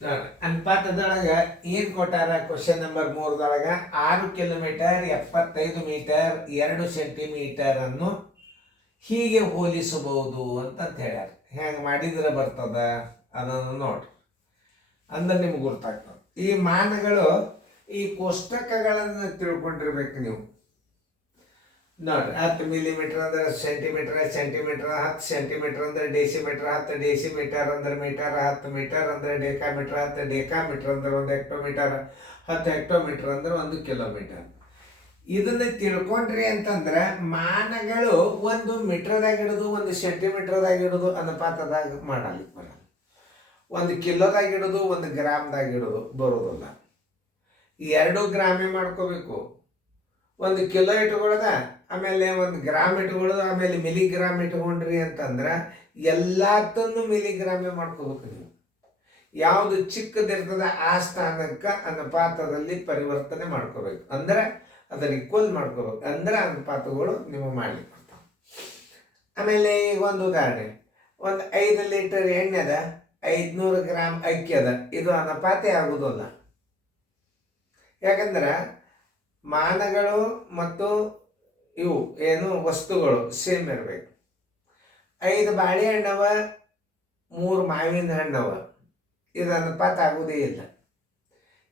ಅನುಪಾತದೊಳಗ ಏನ್ ಕೊಟ್ಟಾರ question number 3 6 kilometre 75 metre 2 centimetre ಅನ್ನು ಹೀಗೆ ಹೋಲಿಸಬಹುದು ಅಂತ ಹೇಳ್ಯಾರ. ಹೆಂಗೆ ಮಾಡಿದ್ರೆ ಬರ್ತದ ಅದನ್ನು ನೋಡ್ರಿ, ಅಂದ್ರೆ ನಿಮ್ಗೆ ಗೊತ್ತಾಗ್ತದೆ. ಈ ಮಾನಗಳು ಈ ಕೋಷ್ಟಕಗಳನ್ನು ತಿಳ್ಕೊಂಡಿರ್ಬೇಕು ನೀವು. ನೋಡ್ರಿ, 10 ಮಿಲಿಮೀಟರ್ ಅಂದ್ರೆ ಸೆಂಟಿಮೀಟರ್, ಸೆಂಟಿಮೀಟರ್ 10 ಸೆಂಟಿಮೀಟರ್ ಅಂದ್ರೆ ಡೆಸಿಮೀಟರ್, 10 ಡೆಸಿಮೀಟರ್ ಅಂದ್ರೆ ಮೀಟರ್, 10 ಮೀಟರ್ ಅಂದ್ರೆ ಡೆಕಾಮೀಟರ್, 10 ಡೆಕಾಮೀಟರ್ ಅಂದ್ರೆ 1 ಹೆಕ್ಟೋಮೀಟರ್, 10 ಹೆಕ್ಟೋಮೀಟರ್ ಅಂದ್ರೆ 1 ಕಿಲೋಮೀಟರ್. ಇದನ್ನ ತಿಳ್ಕೊಂಡ್ರಿ ಅಂತಂದ್ರೆ ಮಾನಗಳು 1 ಮೀಟರ್ದಾಗ ಇಡೋದು 1 ಸೆಂಟಿಮೀಟರ್ದಾಗ ಇಡೋದು ಅನುಪಾತದಾಗ ಮಾಡಲಿಕ್ಕೆ ಬರಲ್ಲ. 1 ಕಿಲೋದಾಗ ಇಡೋದು 1 ಗ್ರಾಮ್ದಾಗ ಇಡೋದು ಬರೋದಿಲ್ಲ. 2 ಗ್ರಾಮೇ ಮಾಡ್ಕೋಬೇಕು. 1 ಕಿಲೋ ಇಟ್ಕೊಳ್ಳೋದ, ಆಮೇಲೆ 1 ಗ್ರಾಮ್ ಇಟ್ಕೊಳ್ಳೋದು, ಆಮೇಲೆ ಮಿಲಿಗ್ರಾಮ್ ಇಟ್ಕೊಂಡ್ರಿ ಅಂತಂದ್ರೆ ಎಲ್ಲದನ್ನು ಮಿಲಿಗ್ರಾಮೇ ಮಾಡ್ಕೋಬೇಕು ನೀವು. ಯಾವುದು ಚಿಕ್ಕದಿರ್ತದೆ ಆ ಸ್ಥಾನಕ್ಕೆ ಅನುಪಾತದಲ್ಲಿ ಪರಿವರ್ತನೆ ಮಾಡ್ಕೋಬೇಕು, ಅಂದ್ರೆ ಅದನ್ನ ಈಕ್ವಲ್ ಮಾಡ್ಕೋಬೇಕು, ಅಂದ್ರೆ ಅನುಪಾತಗಳು ನೀವು ಮಾಡ್ಲಿಕ್ಕೆ ಬರ್ತಾವೆ. ಆಮೇಲೆ ಈಗ ಒಂದು ಉದಾಹರಣೆ, 5 ಲೀಟರ್ ಎಣ್ಣೆ ಅದ, 500 ಗ್ರಾಮ್ ಅಕ್ಕಿ ಅದ, ಇದು ಅನುಪಾತೆ ಆಗುವುದಿಲ್ಲ. ಯಾಕಂದ್ರೆ ಮಾನಗಳು ಮತ್ತು ಇವು ಏನು ವಸ್ತುಗಳು ಸೇಮ್ ಇರಬೇಕು. 5 ಬಾಳೆಹಣ್ಣವ 3 ಮಾವಿನ ಹಣ್ಣವ, ಇದು ಅನುಪಾತ ಆಗುವುದೇ ಇಲ್ಲ.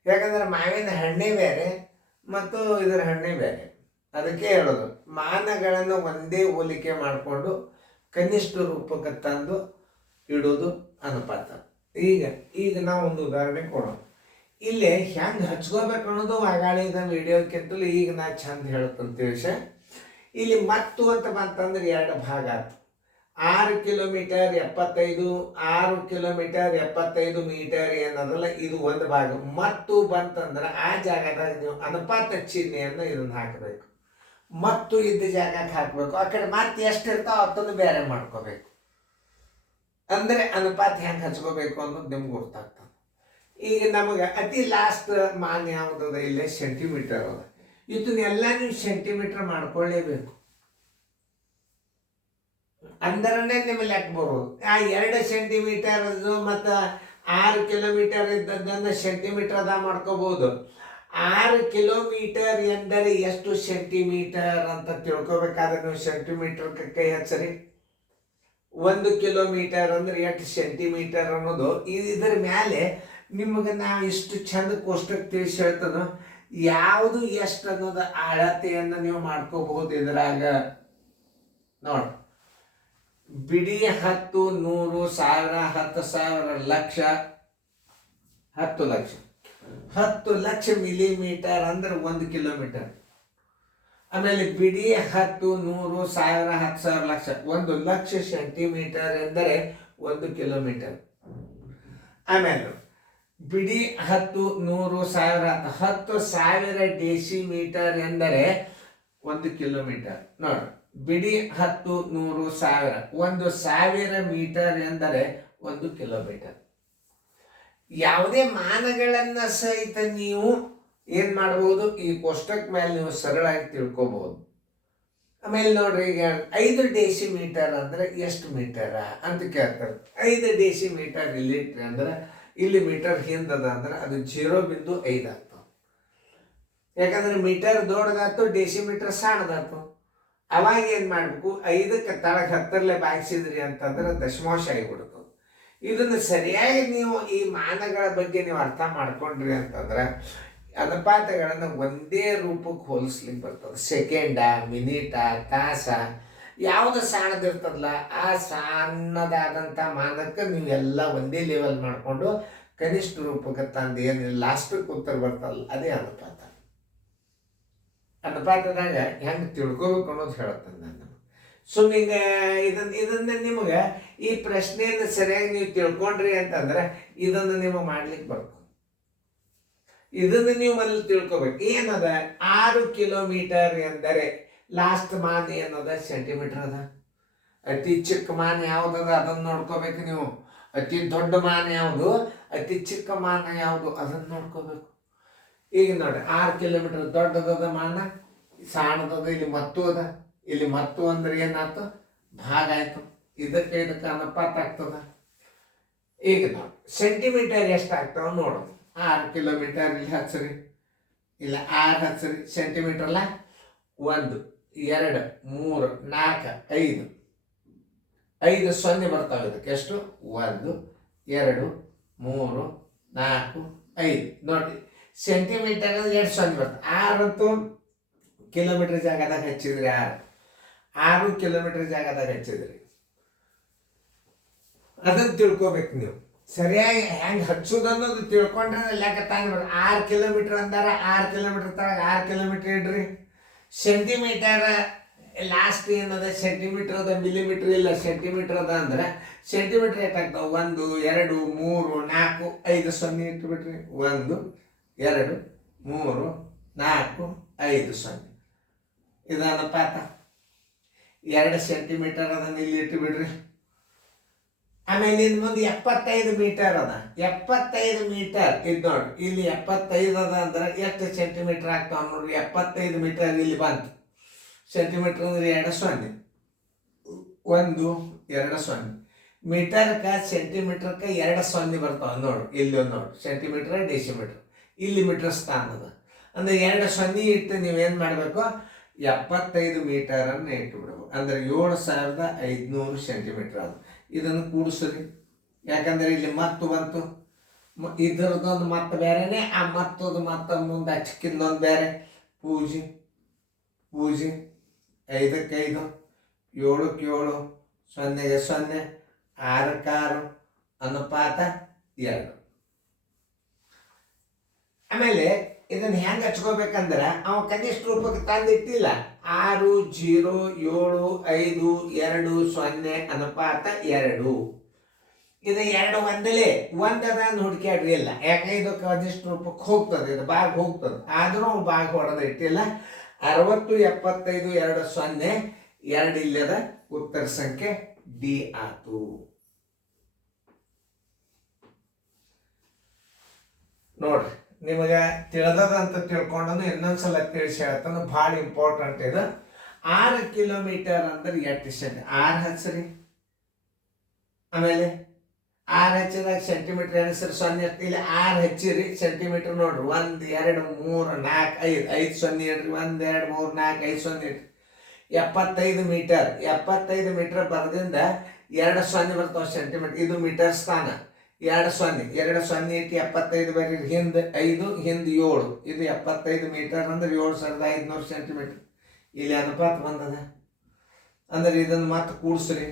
ಯಾಕಂದ್ರೆ ಮಾವಿನ ಹಣ್ಣೇ ಬೇರೆ ಮತ್ತು ಇದರ ಹಣ್ಣೇ ಬೇರೆ. ಅದಕ್ಕೆ ಹೇಳೋದು, ಮಾನಗಳನ್ನು ಒಂದೇ ಹೋಲಿಕೆ ಮಾಡಿಕೊಂಡು ಕನಿಷ್ಠ ರೂಪಕ್ಕೆ ತಂದು ಇಡೋದು ಅನುಪಾತ. ಈಗ ನಾವು ಒಂದು ಉದಾಹರಣೆ ಕೊಡೋಣ. ಇಲ್ಲಿ ಹೆಂಗೆ ಹಚ್ಕೋಬೇಕು ಅನ್ನೋದು ಆಗಾಳಿದ ವಿಡಿಯೋಕ್ಕಿಂತಲೂ ಈಗ ನಾ ಚಂದ ಹೇಳುತ್ತಂತ ವಿಷಯ. ಇಲ್ಲಿ ಮತ್ತು ಅಂತ ಬಂತಂದ್ರೆ 2 ಭಾಗ ಆಯ್ತು. 6 ಕಿಲೋಮೀಟರ್ 75, 6 ಕಿಲೋಮೀಟರ್ 75 ಮೀಟರ್ ಏನದಲ್ಲ, ಇದು ಒಂದು ಭಾಗ. ಮತ್ತು ಬಂತಂದ್ರೆ ಆ ಜಾಗದಾಗ ನೀವು ಅನುಪಾತ ಚಿಹ್ನೆಯನ್ನು ಇದನ್ನು ಹಾಕಬೇಕು. ಮತ್ತು ಇದ್ದ ಜಾಗಕ್ಕೆ ಹಾಕಬೇಕು. ಆ ಕಡೆ ಮತ್ತೆ ಎಷ್ಟು ಇರ್ತಾವ ಅದನ್ನು ಬೇರೆ ಮಾಡ್ಕೋಬೇಕು. ಅಂದರೆ ಅನುಪಾತ ಹೆಂಗೆ ಹಚ್ಕೋಬೇಕು ಅನ್ನೋದು ನಿಮ್ಗೆ ಗೊತ್ತಾಗ್ತದೆ. ಈಗ ನಮಗೆ ಅತಿ ಲಾಸ್ಟ್ ಮಾನ್ ಯಾವುದದ, ಇಲ್ಲೇ ಸೆಂಟಿಮೀಟರ್ ಅದ. ಇದನ್ನೆಲ್ಲ ನೀವು ಸೆಂಟಿಮೀಟರ್ ಮಾಡ್ಕೊಳ್ಳೇಬೇಕು, ಅಂದ್ರೇ ನಿಮ್ಮ ಲೆಕ್ಕ ಬರೋದು. ಆ 2 ಸೆಂಟಿಮೀಟರ್ ಮತ್ತು 6 ಕಿಲೋಮೀಟರ್ ಇದ್ದದ್ದನ್ನು ಸೆಂಟಿಮೀಟರ್ದಾಗ ಮಾಡ್ಕೋಬಹುದು. 6 ಕಿಲೋಮೀಟರ್ ಎಂದರೆ ಎಷ್ಟು ಸೆಂಟಿಮೀಟರ್ ಅಂತ ತಿಳ್ಕೊಬೇಕಾದ್ರೆ ನೀವು ಸೆಂಟಿಮೀಟರ್ ಕೈ ಹಚ್ಚರಿ. 1 ಕಿಲೋಮೀಟರ್ ಅಂದ್ರೆ ಎಷ್ಟು ಸೆಂಟಿಮೀಟರ್ ಅನ್ನೋದು ಇದರ ಮೇಲೆ ನಿಮಗೆ ನಾವು ಇಷ್ಟು ಚಂದ ಕೋಷ್ಟಕ ತಿಳಿಸಿ ಹೇಳ್ತದೋ ಯಾವುದು ಎಷ್ಟು ಅನ್ನೋದು ಅಳತೆಯನ್ನು ನೀವು ಮಾಡ್ಕೋಬಹುದು. ಇದ್ರಾಗ ನೋಡಿ, ಬಿಡಿ 10, 100, 1000, 10,000, ಲಕ್ಷ, 10 ಲಕ್ಷ. 10 ಲಕ್ಷ ಮಿಲಿಮೀಟರ್ ಅಂದ್ರೆ 1 ಕಿಲೋಮೀಟರ್. ಆಮೇಲೆ ಬಿಡಿ 10, 100, 1000, 10,000, ಲಕ್ಷ, 1 ಲಕ್ಷ ಸೆಂಟಿಮೀಟರ್ ಎಂದರೆ 1 ಕಿಲೋಮೀಟರ್. ಆಮೇಲೆ ಬಿಡಿ 10, 100, 1000, 10,000 ಡೆಸಿಮೀಟರ್ ಎಂದರೆ 1 ಕಿಲೋಮೀಟರ್. ನೋಡಿ, ಬಿಡಿ 10, 100, 1000, 1,000 ಮೀಟರ್ ಎಂದರೆ 1 ಕಿಲೋಮೀಟರ್. ಯಾವುದೇ ಮಾನಗಳನ್ನ ಸಹಿತ ನೀವು ಏನ್ ಮಾಡಬಹುದು, ಈ ಕೋಷ್ಟಕ ಮೇಲೆ ನೀವು ಸರಳಾಗಿ ತಿಳ್ಕೊಬಹುದು. ಆಮೇಲೆ ನೋಡ್ರಿ, ಈಗ 5 ಡೆಸಿಮೀಟರ್ ಅಂದ್ರೆ ಎಷ್ಟು ಮೀಟರ ಅಂತ ಕೇಳ್ತಾರೆ. 5 ಡೆಸಿಮೀಟರ್ ಇಲ್ಲಿ ಅಂದ್ರೆ ಇಲ್ಲಿ ಮೀಟರ್ ಹಿಂದದ ಅಂದ್ರೆ ಅದು 0.5 ಆಗ್ತದೆ. ಯಾಕಂದ್ರೆ ಮೀಟರ್ ದೊಡ್ಡದಾಯ್ತು, ಡೆಸಿಮೀಟರ್ ಸಣ್ಣದಾಯ್ತು. ಅವಾಗ ಏನು ಮಾಡಬೇಕು, 5ಕ್ಕೆ ತಳಗೆ 10ರಲ್ಲೇ ಬಾಗಿಸಿದ್ರಿ ಅಂತಂದ್ರೆ ದಶಮಾಂಶ ಆಗಿಬಿಡ್ತದೆ. ಇದನ್ನು ಸರಿಯಾಗಿ ನೀವು ಈ ಮಾನಗಳ ಬಗ್ಗೆ ನೀವು ಅರ್ಥ ಮಾಡ್ಕೊಂಡ್ರಿ ಅಂತಂದ್ರೆ ಅನುಪಾತಗಳನ್ನು ಒಂದೇ ರೂಪಕ್ಕೆ ಹೋಲಿಸ್ಲಿಕ್ಕೆ ಬರ್ತದೆ. ಸೆಕೆಂಡ, ಮಿನಿಟ, ತಾಸ, ಯಾವುದು ಸಣ್ಣದಿರ್ತದಲ್ಲ ಆ ಸಣ್ಣದಾದಂಥ ಮಾನಕ್ಕೆ ನೀವೆಲ್ಲ ಒಂದೇ ಲೆವೆಲ್ ಮಾಡಿಕೊಂಡು ಕನಿಷ್ಠ ರೂಪಕ್ಕೆ ತಂದು ಏನಿಲ್ಲ ಲಾಸ್ಟಕ್ಕೆ ಉತ್ತರ ಬರ್ತಲ್ಲ ಅದೇ ಅನುಪಾತ. ಅನುಪಾತದಾಗ ಹೆಂಗೆ ತಿಳ್ಕೊಬೇಕು ಅನ್ನೋದು ಹೇಳ್ತೇನೆ ನಾನು. ಸುಮ್ಮನೆ ಇದನ್ನ ನಿಮಗೆ ಈ ಪ್ರಶ್ನೆಯನ್ನು ಸರಿಯಾಗಿ ನೀವು ತಿಳ್ಕೊಂಡ್ರಿ ಅಂತಂದ್ರೆ ಇದನ್ನು ನೀವು ಮಾಡ್ಲಿಕ್ಕೆ ಬರ್ತದೆ. ಇದನ್ನು ನೀವು ಮೊದಲು ತಿಳ್ಕೊಬೇಕು. ಏನದ 6 ಕಿಲೋಮೀಟರ್ ಎಂದರೆ ಲಾಸ್ಟ್ ಮಾನ್ ಏನದ ಸೆಂಟಿಮೀಟರ್ ಅದ. ಅತಿ ಚಿಕ್ಕ ಮಾನ್ ಯಾವುದದ ಅದನ್ನು ನೋಡ್ಕೋಬೇಕು ನೀವು. ಅತಿ ದೊಡ್ಡ ಮಾನ್ ಯಾವುದು, ಅತಿ ಚಿಕ್ಕ ಮಾನ ಯಾವುದು ಅದನ್ನು ನೋಡ್ಕೋಬೇಕು. ಈಗ ನೋಡಿ, 6 ಕಿಲೋಮೀಟರ್ ದೊಡ್ಡದದ ಮಾನ, ಸಣ್ಣದದ ಇಲ್ಲಿ ಮತ್ತು ಅದ. ಇಲ್ಲಿ ಮತ್ತು ಅಂದ್ರೆ ಏನಾಯ್ತು, ಭಾಗ ಆಯ್ತು. ಇದಕ್ಕೆ ಅನುಪಾತ ಆಗ್ತದ. ಈಗ ನೋಡಿ, ಸೆಂಟಿಮೀಟರ್ ಎಷ್ಟಾಗ್ತಾವ ನೋಡು. 6 ಕಿಲೋಮೀಟರ್ ಇಲ್ಲಿ ಹಚ್ಚ್ರಿ, ಇಲ್ಲ 6 ಹಚ್ಚ್ರಿ, ಸೆಂಟಿಮೀಟರ್ಲ 1 2 3 4 5 ಸೊನ್ನೆ ಬರ್ತಾವೆ. ಇದಕ್ಕೆ ಎಷ್ಟು? 1 2 3 4 5 ನೋಡಿ, ಸೆಂಟಿಮೀಟರ್ 2 ಸೊನ್ನೆ ಬರ್ತವೆ. 6 ಅಂತೂ ಕಿಲೋಮೀಟರ್ ಜಾಗದಾಗ ಹಚ್ಚಿದ್ರಿ, 6 ಕಿಲೋಮೀಟರ್ ಜಾಗದಾಗ ಹಚ್ಚಿದ್ರಿ. ಅದನ್ನು ತಿಳ್ಕೊಬೇಕು ನೀವು. ಸರಿಯಾಗಿ ಹೆಂಗೆ ಹಚ್ಚೋದು ಅನ್ನೋದು ತಿಳ್ಕೊಂಡ್ರೆ ಲೆಕ್ಕ ತಾನೇ ಬರೋದು. 6 ಕಿಲೋಮೀಟರ್ ಅಂದಾರ 6 ಕಿಲೋಮೀಟರ್ ತಳಗ 6 ಕಿಲೋಮೀಟರ್ ಇಡ್ರಿ. ಸೆಂಟಿಮೀಟರ್ ಲಾಸ್ಟ್ ಏನದ ಸೆಂಟಿಮೀಟರ್ ಅದ, ಮಿಲಿಮೀಟರ್ ಇಲ್ಲ, ಸೆಂಟಿಮೀಟರ್ ಅದ ಅಂದ್ರೆ ಸೆಂಟಿಮೀಟರ್ ಎಷ್ಟಾಗ್ತಾವ? 1 2 3 4 5 ಸೊನ್ನೆ ಇಟ್ಬಿಟ್ರಿ. 1 2 3 4 5 ಸೊನ್ನೆ. ಇದನ್ನ ಪಾತ 2 ಸೆಂಟಿಮೀಟರ್ ಅದನ್ನ ಇಲ್ಲಿ ಇಟ್ಟುಬಿಡ್ರಿ. ಆಮೇಲೆ ಇನ್ನು ಮುಂದೆ 75 ಮೀಟರ್ ಅದ. 75 ಮೀಟರ್ ಇದು ನೋಡಿ, ಇಲ್ಲಿ 75 ಅದ ಅಂದ್ರೆ ಎಷ್ಟು ಸೆಂಟಿಮೀಟರ್ ಆಗ್ತಾವ ನೋಡ್ರಿ. 75 ಮೀಟರ್ ಇಲ್ಲಿ ಬಂತು. ಸೆಂಟಿಮೀಟರ್ ಅಂದ್ರೆ 2 ಸೊನ್ನೆ, 1 2 ಸೊನ್ನೆ. ಮೀಟರ್ಗೆ ಸೆಂಟಿಮೀಟರ್ಗೆ 2 ಸೊನ್ನೆ ಬರ್ತಾವ ನೋಡು. ಇಲ್ಲಿ ಒಂದು ನೋಡಿ, ಸೆಂಟಿಮೀಟರ್ ಡೆಸಿಮೀಟರ್, ಇಲ್ಲಿ ಮೀಟರ್ ಸ್ಥಾನ ಅದ ಅಂದ್ರೆ 2 ಸೊನ್ನೆ ಇಟ್ಟು ನೀವೇನು ಮಾಡಬೇಕು? 75 ಮೀಟರನ್ನು ಇಟ್ಟು ಬಿಡಬೇಕು. ಅಂದ್ರೆ 7500 ಸೆಂಟಿಮೀಟರ್ ಅದು. ಇದನ್ನು ಕೂಡಿಸ್ರಿ, ಯಾಕಂದ್ರೆ ಇಲ್ಲಿ ಮತ್ತು ಬಂತು, ಇದರದೊಂದು ಮತ್ತೆ ಬೇರೆನೆ, ಆ ಮತ್ತೊಂದು ಮತ್ತೆ ಮುಂದೆ ಹಚ್ಕಿಂದೊಂದು ಬೇರೆ. ಪೂಜೆ 5ಕ್ಕೆ 5 7ಕ್ಕೆ 7 0ಗೆ 0 6ಕ್ಕೆ 6 ಅನುಪಾತ 2. ಆಮೇಲೆ ಇದನ್ನ ಹೆಂಗೆ ಹಚ್ಕೋಬೇಕಂದ್ರೆ ಅವ ಕನಿಷ್ಠ ರೂಪಕ್ಕೆ ತಂದಿಟ್ಟಿಲ್ಲ. 6 0 7 5 2 0 ಅನುಪಾತ 2. ಇದು 2 ಒಂದಲೇ ಒಂದದ ಹುಡುಕ್ಯಾಡ್ರಿ ಇಲ್ಲ, ಯಾಕೆ ಇದು ಕನಿಷ್ಠ ರೂಪಕ್ಕೆ ಹೋಗ್ತದೆ, ಇದು ಭಾಗ ಹೋಗ್ತದೆ. ಆದ್ರೂ ಭಾಗ ಹೊಡೆದ ಇಟ್ಟಿಲ್ಲ. 60 75 2 0 2 ಇಲ್ಲದ ಉತ್ತರ ಸಂಖ್ಯೆ ಡಿ ಆತು. ನೋಡ್ರಿ, ನಿಮಗೆ ತಿಳಿದಂತ ತಿಳ್ಕೊಂಡು ಇನ್ನೊಂದ್ಸಲ ತಿಳಿಸಿ ಹೇಳ್ತಾನೆ, ಭಾಳ ಇಂಪಾರ್ಟೆಂಟ್ ಇದು. 6 ಕಿಲೋಮೀಟರ್ ಅಂದ್ರೆ ಎಷ್ಟು ಸೆಂಟಿ? 6 ಹಚ್ಚ್ರಿ. ಆಮೇಲೆ 6 ಹಚ್ಚಿದಾಗ ಸೆಂಟಿಮೀಟರ್ ಎಣಿಸ್ರಿ, 0 ಇಲ್ಲಿ 6 ಹಚ್ಚಿರಿ, ಸೆಂಟಿಮೀಟರ್ ನೋಡ್ರಿ 1 2 3 4 5 5 ಸೊನ್ನೆ ಇಡ್ರಿ. 1 2 3 4 5 ಸೊನ್ನೆ ಇಡ್ರಿ. 75 ಮೀಟರ್. 75 ಮೀಟರ್ ಬರದಿಂದ 2 ಸೊನ್ನೆ ಬರ್ತಾವ ಸೆಂಟಿಮೀಟರ್. ಇದು ಮೀಟರ್ ಸ್ಥಾನ. 2 ಸೊನ್ನೆ ಇಟ್ಟು 75 ಬರೀ. ಹಿಂದೆ 5 ಹಿಂದೆ 7, ಇದು 75 ಮೀಟರ್ ಅಂದ್ರೆ 7500 ಸೆಂಟಿಮೀಟರ್. ಇಲ್ಲಿ ಅನುಪಾತ ಬಂದದ ಅಂದ್ರೆ ಇದನ್ನು ಮತ್ತೆ ಕೂಡಿಸ್ರಿ.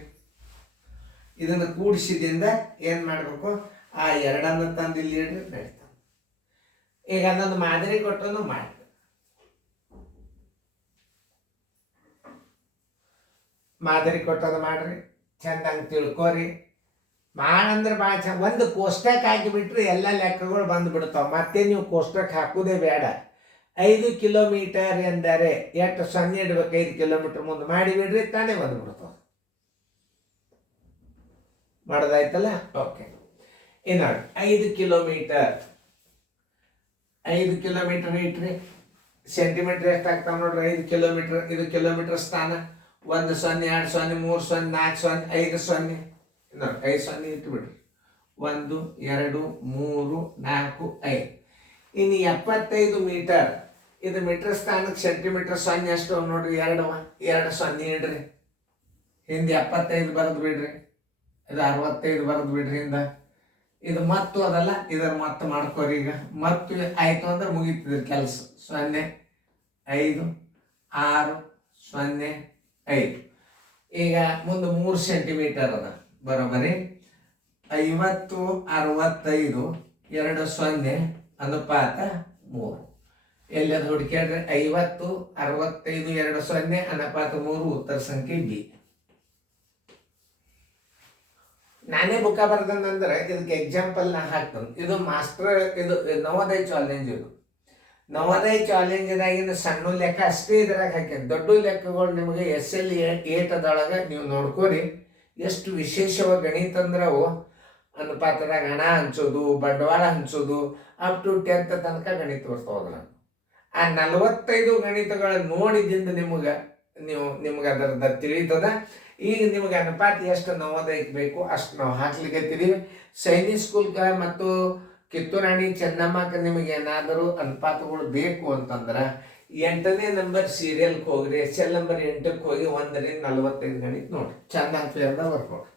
ಇದನ್ನು ಕೂಡಿಸಿದಿಂದ ಏನು ಮಾಡಬೇಕು? ಆ 2 ತಂದು ಇಲ್ಲಿ ಇಡ್ರಿ, ನಡೀತಾವ. ಈಗ ಅದೊಂದು ಮಾದರಿ ಕೊಟ್ಟು ಮಾಡಿ, ಮಾದರಿ ಕೊಟ್ಟದು ಮಾಡ್ರಿ, ಚಂದಂಗೆ ತಿಳ್ಕೊರಿ. ಮಾಡಂದ್ರೆ ಭಾಳ ಚಂದ. ಒಂದು ಕೋಷ್ಟಕ ಹಾಕಿಬಿಟ್ರೆ ಎಲ್ಲ ಲೆಕ್ಕಗಳು ಬಂದುಬಿಡ್ತಾವೆ. ಮತ್ತೆ ನೀವು ಕೋಷ್ಟಕ ಹಾಕೋದೇ ಬೇಡ. 5 ಕಿಲೋಮೀಟರ್ ಎಂದರೆ ಎಷ್ಟು ಸೊನ್ನೆ ಇಡ್ಬೇಕು? 5 ಕಿಲೋಮೀಟರ್ ಮುಂದೆ ಮಾಡಿಬಿಡ್ರಿ, ತಾನೇ ಬಂದುಬಿಡ್ತಾವೆ. ಮಾಡೋದಾಯ್ತಲ್ಲ? ಓಕೆ. ಇನ್ನು 5 ಕಿಲೋಮೀಟರ್ 5 ಕಿಲೋಮೀಟರ್ ಇಟ್ರಿ, ಸೆಂಟಿಮೀಟರ್ ಎಷ್ಟಾಗ್ತಾವೆ ನೋಡ್ರಿ? 5 ಕಿಲೋಮೀಟರ್. ಇದು ಕಿಲೋಮೀಟರ್ ಸ್ಥಾನ. 1 0 2 0 3 0 4 0 5 0 5 ಸೊನ್ನೆ ಇಟ್ಟುಬಿಡ್ರಿ. 1 2 3 4 5. ಇನ್ನು 75 ಮೀಟರ್. ಇದು ಮೀಟರ್ ಸ್ಥಾನಕ್ಕೆ ಸೆಂಟಿಮೀಟರ್ ಸೊನ್ನೆ ಎಷ್ಟು ನೋಡ್ರಿ? 2 ಸೊನ್ನೆ ಇಡ್ರಿ. ಹಿಂದೆ 75 ಬರೆದು ಬಿಡ್ರಿ. ಇದು 65 ಬರೆದು ಬಿಡ್ರಿ ಹಿಂದ. ಇದು ಮತ್ತು ಅದಲ್ಲ, ಇದರ ಮತ್ತೆ ಮಾಡ್ಕೋರಿ. ಈಗ ಮತ್ತು ಆಯ್ತು ಅಂದ್ರೆ ಮುಗೀತಿದ್ರಿ ಕೆಲಸ. 0 5 6 0 5. ಈಗ ಮುಂದೆ 3 ಸೆಂಟಿಮೀಟರ್ ಅದ ಬರೋಬರಿ. 50 65 2 0 ಅನುಪಾತ 3. ಎಲ್ಲದು ಹುಡುಕ್ಯಾಡ್ರಿ? 50 65 2 0 ಅನುಪಾತ 3. ಉತ್ತರ ಸಂಖ್ಯೆ ಬಿ. ನಾನೇ ಬುಕ್ಕ ಬರ್ದಂದ್ರೆ ಇದಕ್ಕೆ ಎಕ್ಸಾಂಪಲ್ ನಾ ಹಾಕ್ತೇನೆ. ಇದು ಮಾಸ್ಟರ್, ಇದು ನವೋದಯ ಚಾಲೆಂಜ್. ಇದು ನವೋದಯ ಚಾಲೆಂಜ್ದಾಗಿನ ಸಣ್ಣ ಲೆಕ್ಕ ಅಷ್ಟೇ ಇದ್ರಾಗ ಹಾಕ್ಯಾನ. ದೊಡ್ಡ ಲೆಕ್ಕಗಳು ನಿಮಗೆ SL 8 ನೀವು ನೋಡ್ಕೋರಿ. ಎಷ್ಟು ವಿಶೇಷವಾಗಿ ಗಣಿತ ಅಂದ್ರೆ ಅವು ಅನುಪಾತದಾಗ ಹಣ ಹಂಚೋದು, ಬಂಡವಾಳ ಹಂಚೋದು, ಅಪ್ ಟು 10th ತನಕ ಗಣಿತ ಬರ್ತಾವ. ಆ 45 ಗಣಿತಗಳ ನೋಡಿದಿಂದ ನಿಮಗೆ ಅದರದ ತಿಳಿತದ. ಈಗ ನಿಮಗೆ ಅನುಪಾತ ಎಷ್ಟು ನವೋದಯಕ್ಕೆ ಬೇಕು ಅಷ್ಟು ನಾವು ಹಾಕ್ಲಿಕ್ಕೆ ಸೈನಿಕ್ ಸ್ಕೂಲ್ಗೆ ಮತ್ತು ಕಿತ್ತೂರಾಣಿ ಚೆನ್ನಮ್ಮಕ್ಕೆ ನಿಮಗೆ ಏನಾದರೂ ಅನುಪಾತಗಳು ಬೇಕು ಅಂತಂದ್ರೆ 8ನೇ ನಂಬರ್ ಸೀರಿಯಲ್ಗೆ ಹೋಗ್ರಿ, SL ನಂಬರ್ 8ಕ್ಕೆ ಹೋಗಿ 1ರಿಂದ 45 ಗಣಿತ ನೋಡ್ರಿ, ಚಂದ ಅಂತ ವರ್ಕೌಟ್.